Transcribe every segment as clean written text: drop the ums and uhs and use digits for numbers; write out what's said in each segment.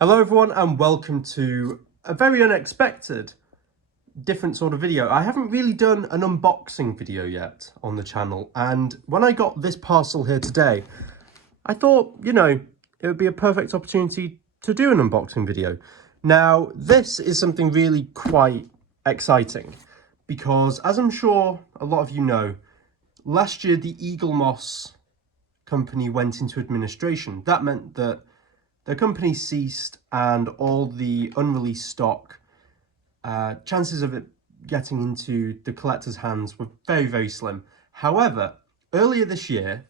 Hello everyone and welcome to a very unexpected, different sort of video. I haven't really done an unboxing video yet on the channel, and when I got this parcel here today, I thought, it would be a perfect opportunity to do an unboxing video. Now, this is something really quite exciting because, as I'm sure a lot of you know, last year the Eaglemoss company went into administration. That meant that the company ceased and all the unreleased stock, chances of it getting into the collector's hands were very, very slim. However, earlier this year,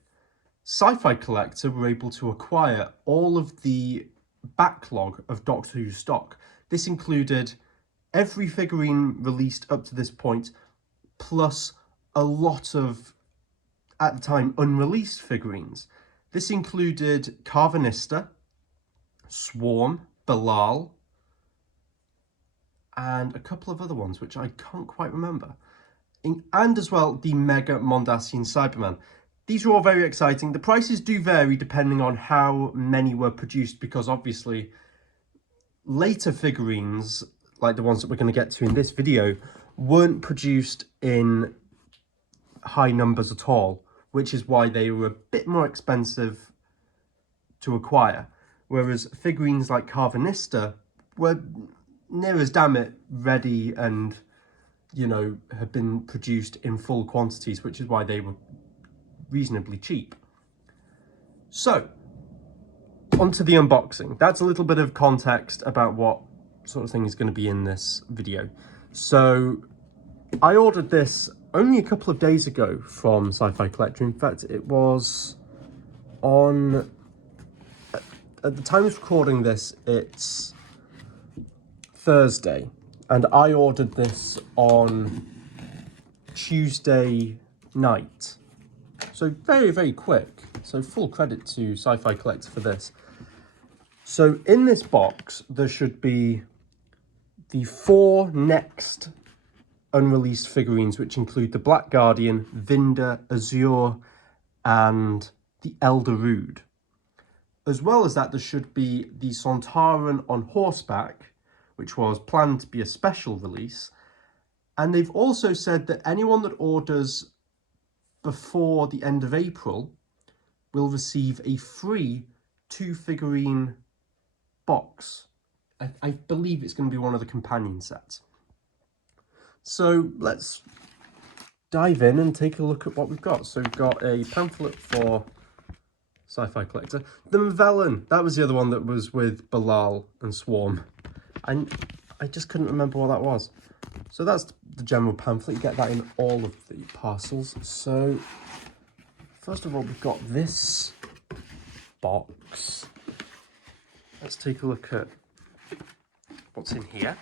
Sci-Fi Collector were able to acquire all of the backlog of Doctor Who stock. This included every figurine released up to this point, plus a lot of, at the time, unreleased figurines. This included Carvanista, Swarm, Bilal, and a couple of other ones which I can't quite remember. And as well, the Mega Mondasian Cyberman. These are all very exciting. The prices do vary depending on how many were produced, because obviously later figurines, like the ones that we're going to get to in this video, weren't produced in high numbers at all, which is why they were a bit more expensive to acquire. Whereas figurines like Carvanista were near as damn it ready and, had been produced in full quantities, which is why they were reasonably cheap. So, onto the unboxing. That's a little bit of context about what sort of thing is going to be in this video. So, I ordered this only a couple of days ago from Sci-Fi Collector. In fact, it was on... At the time of recording this, it's Thursday, and I ordered this on Tuesday night. So very, very quick. So full credit to Sci-Fi Collector for this. So in this box, there should be the 4 next unreleased figurines, which include the Black Guardian, Vinda, Azure, and the Elder Rood. As well as that, there should be the Sontaran on horseback, which was planned to be a special release. And they've also said that anyone that orders before the end of April will receive a free 2-figurine box. I believe it's going to be one of the companion sets. So let's dive in and take a look at what we've got. So we've got a pamphlet for Sci-Fi Collector. The Mavellan, that was the other one that was with Bilal and Swarm. And I just couldn't remember what that was. So that's the general pamphlet. You get that in all of the parcels. So first of all, we've got this box. Let's take a look at what's in here.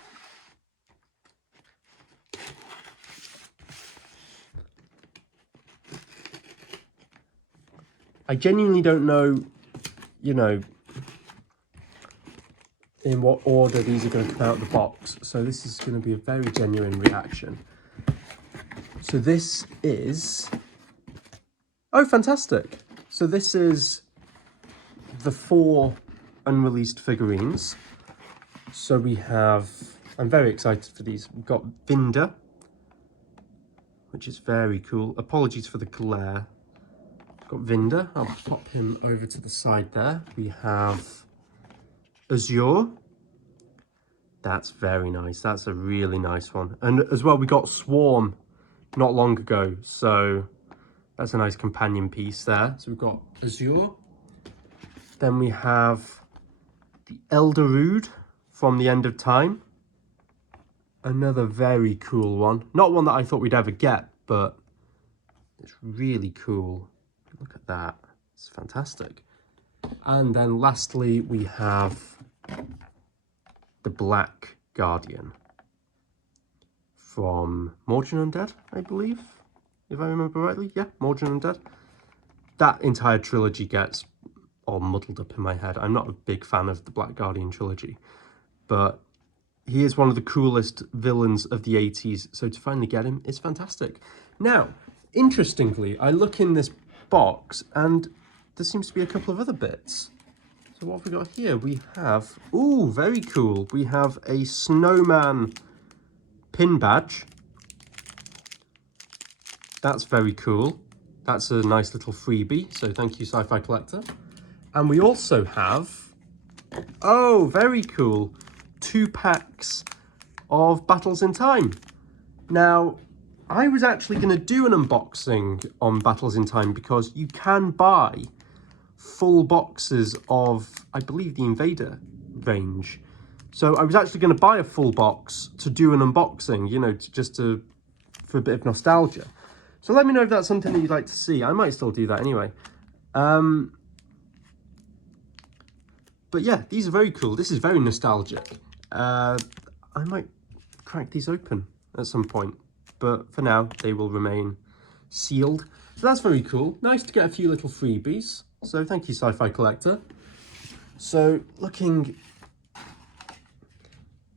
I genuinely don't know, in what order these are going to come out of the box. So this is going to be a very genuine reaction. So this is... Oh, fantastic. So this is the 4 unreleased figurines. So we have... I'm very excited for these. We've got Vinda, which is very cool. Apologies for the glare. Got Vinda. I'll pop him over to the side there. We have Azure. That's very nice. That's a really nice one. And as well, we got Swarm not long ago. So that's a nice companion piece there. So we've got Azure. Then we have the Elder Rood from the End of Time. Another very cool one. Not one that I thought we'd ever get, but it's really cool. Look at that. It's fantastic. And then lastly, we have the Black Guardian from Mordrin Undead, I believe, if I remember rightly. Yeah, Mordrin Undead. That entire trilogy gets all muddled up in my head. I'm not a big fan of the Black Guardian trilogy, but he is one of the coolest villains of the 80s, so to finally get him is fantastic. Now, interestingly, I look in this box and there seems to be a couple of other bits. So So what have we got here? We have, ooh, very cool. We have a snowman pin badge. That's very cool. That's a nice little freebie. So thank you, Sci-Fi Collector. And we also have, oh, very cool, 2 packs of Battles in Time. Now, I was actually going to do an unboxing on Battles in Time because you can buy full boxes of, I believe, the Invader range. So I was actually going to buy a full box to do an unboxing, you know, for a bit of nostalgia. So let me know if that's something that you'd like to see. I might still do that anyway. But yeah, these are very cool. This is very nostalgic. I might crack these open at some point, but for now they will remain sealed. So that's very cool. Nice to get a few little freebies. So thank you, Sci-Fi Collector. So looking,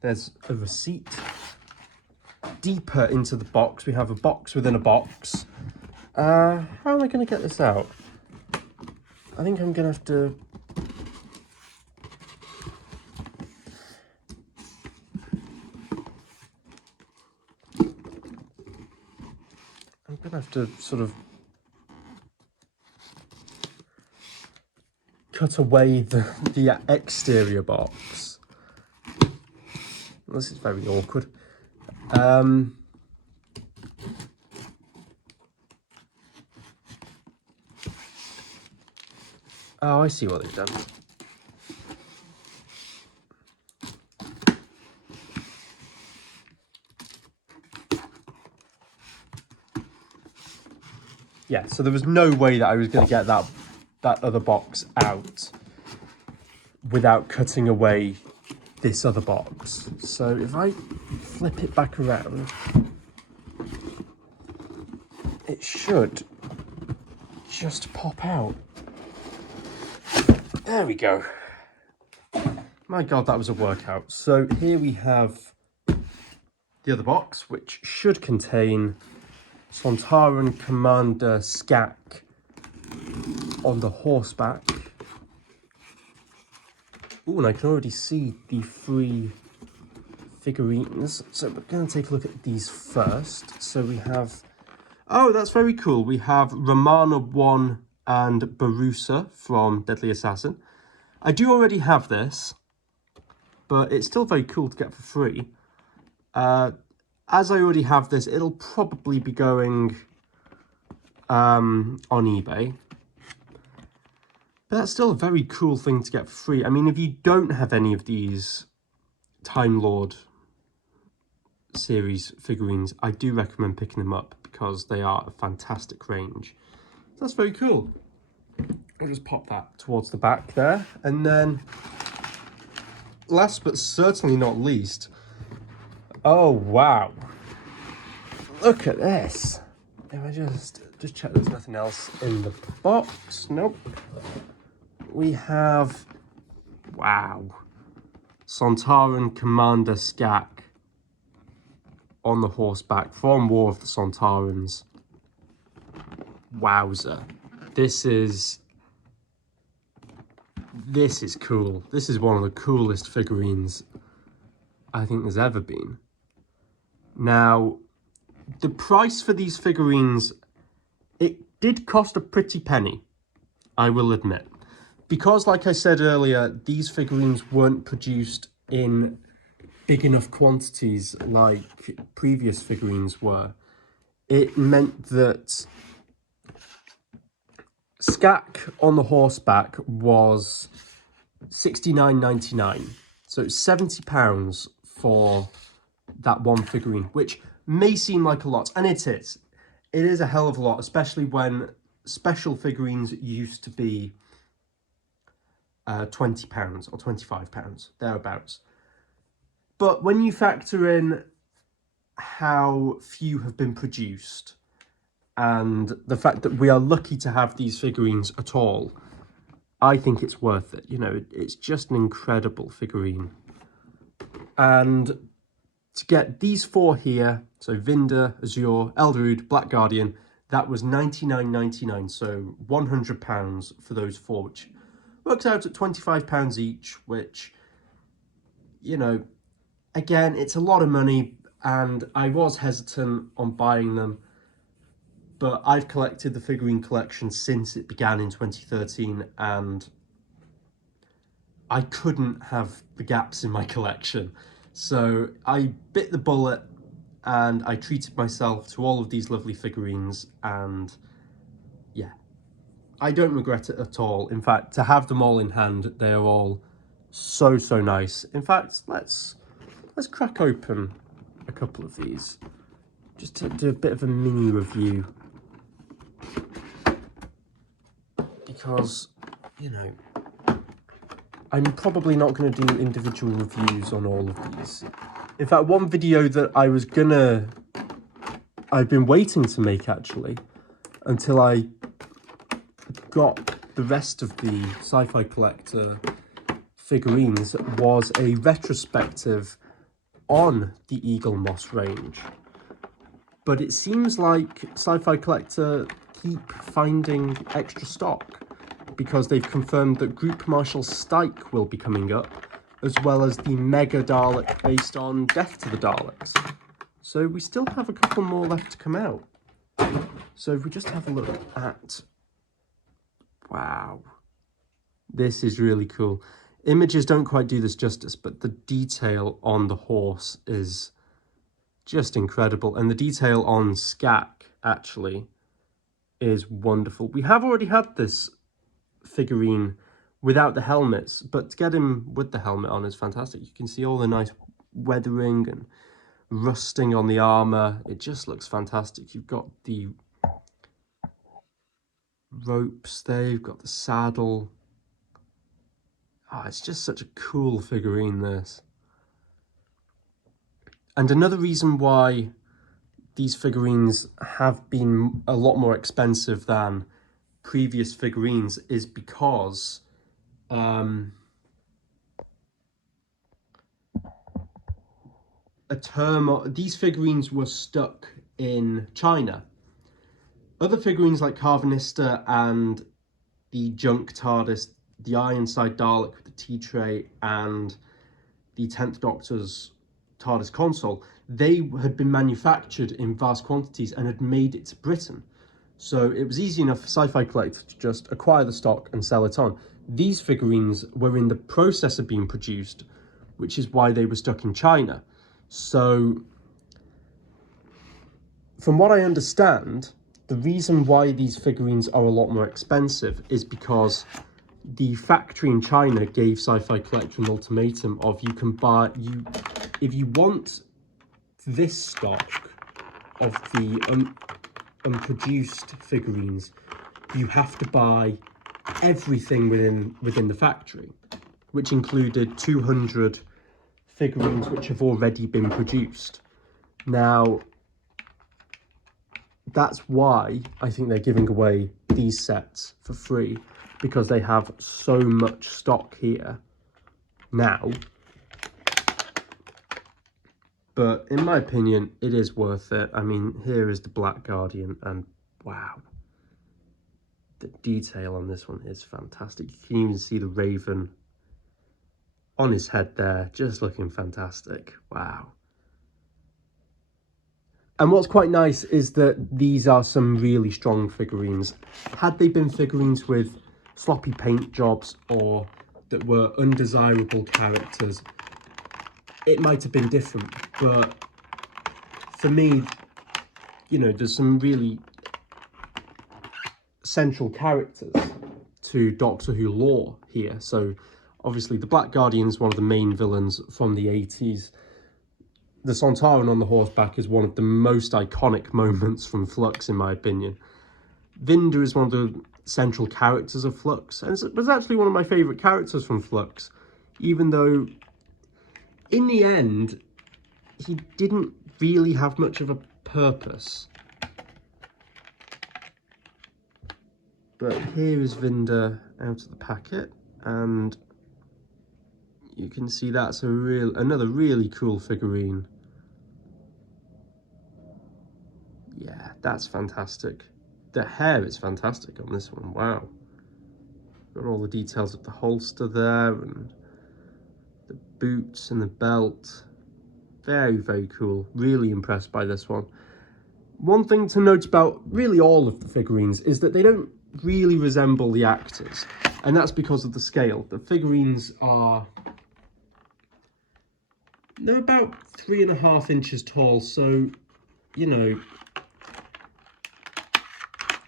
there's a receipt. Deeper into the box, we have a box within a box. How am I going to get this out? I think I'm going to have to... I'm going to have to sort of cut away the exterior box. This is very awkward. Oh, I see what they've done. Yeah, so there was no way that I was going to get that other box out without cutting away this other box. So if I flip it back around, it should just pop out. There we go. My God, that was a workout. So here we have the other box, which should contain Sontaran Commander Skak on the horseback. Ooh, and I can already see the 3 figurines. So we're going to take a look at these first. So we have... Oh, that's very cool. We have Romana 1 and Barusa from Deadly Assassin. I do already have this, but it's still very cool to get for free. As I already have this, it'll probably be going on eBay. But that's still a very cool thing to get for free. I mean, if you don't have any of these Time Lord series figurines, I do recommend picking them up because they are a fantastic range. So that's very cool. I'll just pop that towards the back there. And then, last but certainly not least, oh wow, look at this. If I just check there's nothing else in the box. Nope. We have, wow, Sontaran Commander Skak on the horseback from War of the Sontarans. Wowzer. This is cool. This is one of the coolest figurines I think there's ever been. Now, the price for these figurines, it did cost a pretty penny, I will admit. Because, like I said earlier, these figurines weren't produced in big enough quantities like previous figurines were. It meant that Skak on the horseback was $69.99. So it's £70 for that one figurine, which may seem like a lot, and it is. It is a hell of a lot, especially when special figurines used to be £20 or £25, thereabouts. But when you factor in how few have been produced and the fact that we are lucky to have these figurines at all, I think it's worth it. You know, it's just an incredible figurine. And to get these 4 here, so Vinder, Azure, Elderud, Black Guardian, that was $99.99, so £100 for those 4, which Works out at £25 each, which, you know, again, it's a lot of money, and I was hesitant on buying them, but I've collected the figurine collection since it began in 2013, and I couldn't have the gaps in my collection. So I bit the bullet and I treated myself to all of these lovely figurines, and yeah, I don't regret it at all. In fact, to have them all in hand, they're all so nice. In fact, let's crack open a couple of these just to do a bit of a mini review, because, you know, I'm probably not going to do individual reviews on all of these. In fact, one video that I've been waiting to make, actually, until I got the rest of the Sci-Fi Collector figurines, was a retrospective on the Eaglemoss range. But it seems like Sci-Fi Collector keep finding extra stock, because they've confirmed that Group Marshal Stike will be coming up, as well as the Mega Dalek based on Death to the Daleks. So we still have a couple more left to come out. So if we just have a look at... Wow. This is really cool. Images don't quite do this justice, but the detail on the horse is just incredible. And the detail on Skak, actually, is wonderful. We have already had this figurine without the helmets, but to get him with the helmet on is fantastic. You can see all the nice weathering and rusting on the armor. It just looks fantastic. You've got the ropes there, you've got the saddle. Oh, it's just such a cool figurine, this. And another reason why these figurines have been a lot more expensive than previous figurines is because these figurines were stuck in China. Other figurines like Carvanista and the Junk TARDIS, the Ironside Dalek with the tea tray, and the 10th Doctor's TARDIS console, they had been manufactured in vast quantities and had made it to Britain. So it was easy enough for Sci-Fi Collector to just acquire the stock and sell it on. These figurines were in the process of being produced, which is why they were stuck in China. So, from what I understand, the reason why these figurines are a lot more expensive is because the factory in China gave Sci-Fi Collector an ultimatum of, you can buy, if you want this stock of the unproduced figurines, you have to buy everything within the factory, which included 200 figurines which have already been produced. Now, that's why I think they're giving away these sets for free, because they have so much stock here now. But in my opinion, it is worth it. I mean, here is the Black Guardian, and wow, the detail on this one is fantastic. You can even see the raven on his head there, just looking fantastic. Wow. And what's quite nice is that these are some really strong figurines. Had they been figurines with sloppy paint jobs or that were undesirable characters, it might have been different. But for me, you know, there's some really central characters to Doctor Who lore here. So obviously the Black Guardian is one of the main villains from the 80s. The Sontaran on the horseback is one of the most iconic moments from Flux, in my opinion. Vinder is one of the central characters of Flux, and it was actually one of my favourite characters from Flux, even though in the end he didn't really have much of a purpose. But here is Vinder out of the packet, and you can see that's another really cool figurine. Yeah, that's fantastic. The hair is fantastic on this one, wow. Got all the details of the holster there and the boots and the belt. Very, very cool. Really impressed by this one. One thing to note about really all of the figurines is that they don't really resemble the actors, and that's because of the scale. The figurines they're about 3.5 inches tall, so, you know,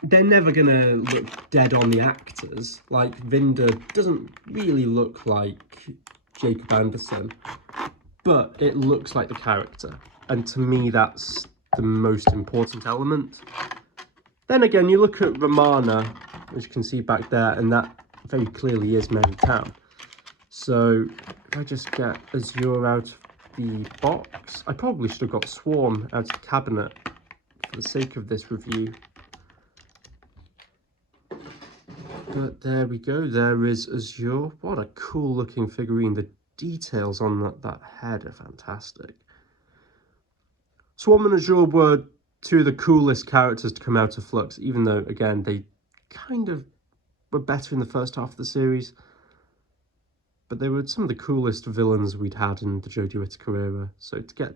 they're never gonna look dead on the actors. Like, Vinda doesn't really look like Jacob Anderson, but it looks like the character, and to me that's the most important element. Then again, you look at Romana, as you can see back there, and that very clearly is Mary Town. So if I just get Azure out of the box, I probably should have got Swarm out of the cabinet for the sake of this review. But there we go, there is Azure. What a cool looking figurine. The details on that head are fantastic. Swarm and Azure were two of the coolest characters to come out of Flux, even though, again, they kind of were better in the first half of the series. But they were some of the coolest villains we'd had in the Jodie Whittaker era. So to get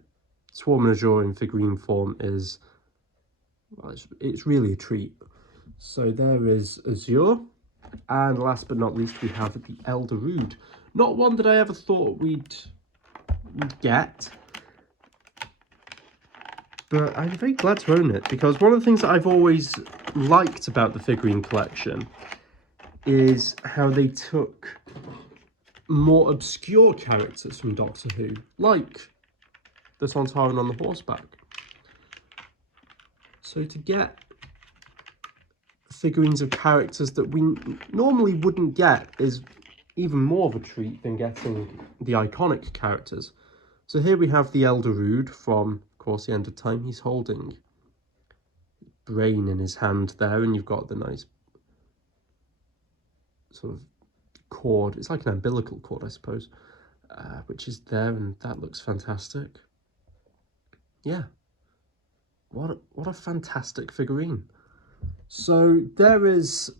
Swarm and Azure in figurine form is, well, it's really a treat. So there is Azure. And last but not least, we have the Elderud. Not one that I ever thought we'd get, but I'm very glad to own it, because one of the things that I've always liked about the figurine collection is how they took more obscure characters from Doctor Who, like the Sontaran on the horseback. So to get figurines of characters that we normally wouldn't get is even more of a treat than getting the iconic characters. So here we have the Elderud from, of course, The End of Time. He's holding Brain in his hand there, and you've got the nice sort of cord. It's like an umbilical cord, I suppose, which is there, and that looks fantastic. Yeah, what a fantastic figurine. So there is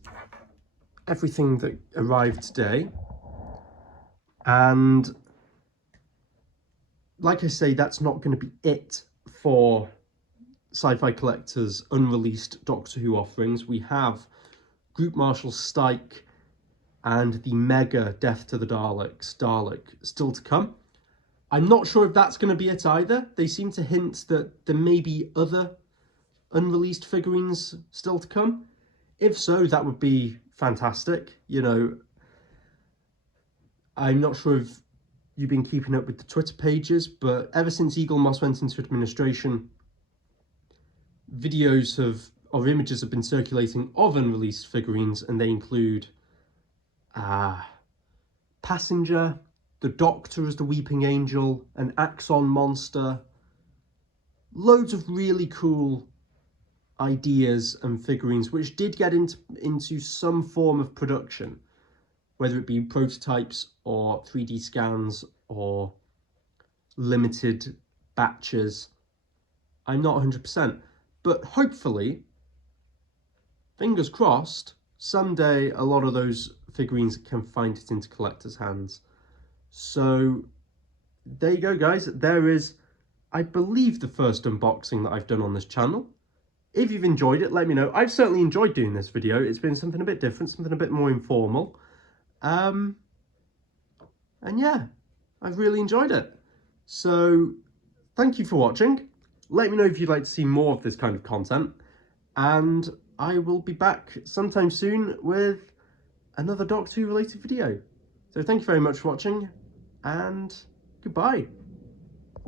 everything that arrived today, and like I say, that's not going to be it for Sci-Fi Collector's unreleased Doctor Who offerings. We have Group Marshal Stike and the mega Death to the Daleks Dalek still to come. I'm not sure if that's going to be it either. They seem to hint that there may be other unreleased figurines still to come. If so, that would be fantastic. You know, I'm not sure if you've been keeping up with the Twitter pages, but ever since Eaglemoss went into administration, videos or images have been circulating of unreleased figurines, and they include Passenger, the Doctor as the Weeping Angel, an Axon monster, loads of really cool ideas and figurines which did get into some form of production, whether it be prototypes or 3D scans or limited batches. I'm not 100%, but hopefully, fingers crossed, someday a lot of those figurines can find it into collectors' hands. So there you go, guys. There is, I believe, the first unboxing that I've done on this channel. If you've enjoyed it, let me know. I've certainly enjoyed doing this video. It's been something a bit different, something a bit more informal. And yeah, I've really enjoyed it. So thank you for watching. Let me know if you'd like to see more of this kind of content. And I will be back sometime soon with another Doctor Who related video. So thank you very much for watching, and goodbye.